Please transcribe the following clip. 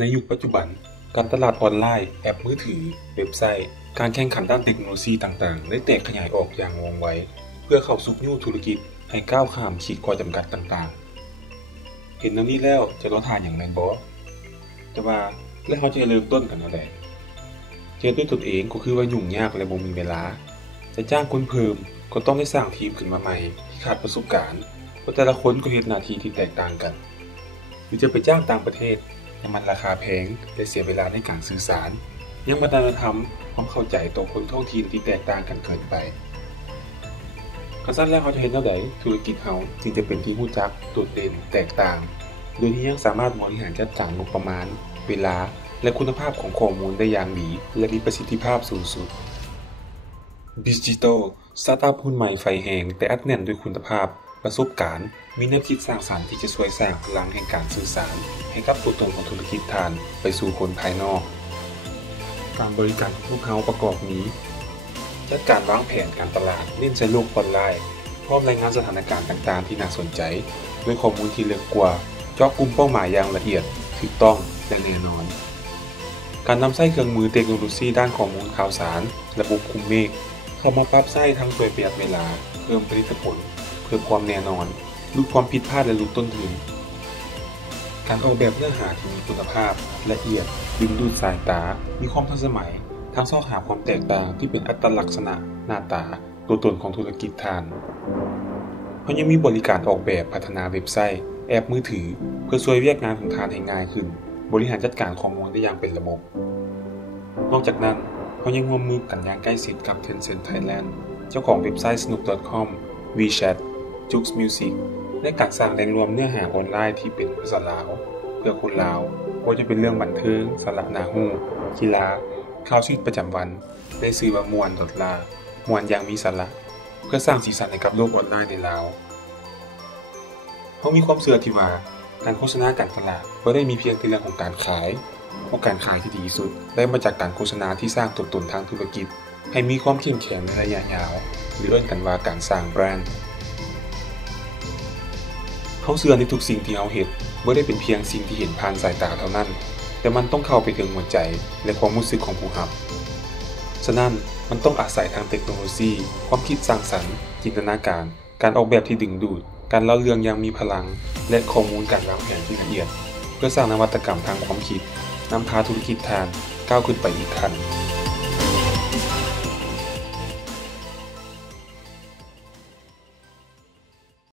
ในยุคปัจจุบันการตลาดออนไลน์แอปมือถือเว็บไซต์การแข่งขันด้านเทคโนโลยีต่างๆได้แตกขยายออกอย่างว่องไวเพื่อเข้าสู่ยุคธุรกิจให้ก้าวข้ามขีดข้อจำกัดต่างๆเห็นแนวนี้แล้วจะรอทานอย่างแม่นบ่แต่ว่าแล้วเขาจะเริ่มต้นกันจั่งใดเจอด้วยตนเองก็คือว่ายุ่งยากและบ่มีเวลาจะจ้างคนเพิ่มก็ต้องได้สร้างทีมขึ้นมาใหม่ที่ขาดประสบการณ์เพราะแต่ละคนก็เฮ็ดหน้าที่ที่แตกต่างกันหรือจะไปจ้างต่างประเทศแต่มันราคาแพงและเสียเวลาในการสื่อสารยังวัฒนธรรมความเข้าใจต่อคนท้องถิ่นที่แตกต่างกันเกินไปคันซั่นแล้วเขาจะเฮ็ดแนวใดธุรกิจเฮาจึงจะเป็นที่รู้จักโดดเด่นแตกต่างโดยที่ยังสามารถบริหารจัดการงบประมาณเวลาและคุณภาพของข้อมูลได้อย่างดีและมีประสิทธิภาพสูงสุด Digital สตาร์ทอัพรุ่นใหม่ไฟแรงแต่อัดแน่นด้วยคุณภาพประสบการณ์มีแนวคิดสร้างสรรค์ที่จะช่วยสร้างพลังแห่งการสื่อสารให้กับตัวตนของธุรกิจทานไปสู่คนภายนอกการบริการของพวกเขาประกอบนี้จัดการวางแผนการตลาดเน้นใช้โลกออนไลน์พร้อมรายงานสถานการณ์ต่างๆที่น่าสนใจด้วยข้อมูลที่ลึกกว่าเจาะกลุ่มเป้าหมายอย่างละเอียดถูกต้องและแน่นอนการนำใช้เครื่องมือเทคโนโลยีด้านข้อมูลข่าวสารระบบคุมเมฆเข้ามาปรับใช้ทั้งช่วยประหยัดเวลาเพิ่มผลิตผลเพิ่มความแน่นอนลดความผิดพลาดและลดต้นทุนการออกแบบเนื้อหาที่มีคุณภาพละเอียดดึงดูดสายตามีความทันสมัยทั้งสอดหาความแตกต่างที่เป็นอัตลักษณะหน้าตาตัวตนของธุรกิจทานเพราะยังมีบริการออกแบบพัฒนาเว็บไซต์แอปมือถือเพื่อช่วยเรียกงานของทานให้ง่ายขึ้นบริหารจัดการข้อมูลได้อย่างเป็นระบบนอกจากนั้นเขายังร่วมมือกันอย่างใกล้ชิดกับ Tencent Thailand เจ้าของเว็บไซต์ snook.com WeChat Joox Music และการสร้างแหล่งรวมเนื้อหาออนไลน์ที่เป็นภาษาลาวเพื่อคนลาวว่าจะเป็นเรื่องบันเทิงสาระน่ารู้กีฬาข่าวชีวิตประจำวันได้ชื่อว่าม่วน.ลาม่วนอย่างมีสาระเพื่อสร้างสีสันให้กับโลกออนไลน์ในลาวเขามีความเชื่อที่ว่าการโฆษณาการตลาดบ่ได้มีเพียงแต่เรื่องของการขายเพราะการขายที่ดีที่สุดได้มาจากการโฆษณาที่สร้างตัวตนทางธุรกิจให้มีความเข้มแข็งในระยะยาวหรือเรียกกันว่าการสร้างแบรนด์เขาเชื่อในทุกสิ่งที่เขาเฮ็ดบ่ได้เป็นเพียงสิ่งที่เห็นผ่านสายตาเท่านั้นแต่มันต้องเข้าไปถึงหัวใจและความรู้สึกของผู้รับฉะนั้นมันต้องอาศัยทางเทคโนโลยีความคิดสร้างสรรค์จินตนาการออกแบบที่ดึงดูดการเล่าเรื่องอย่างมีพลังและข้อมูลการวางแผนที่ละเอียดเพื่อสร้างนวัตกรรมทางความคิดนำพาธุรกิจทานก้าวขึ้นไปอีกขั้น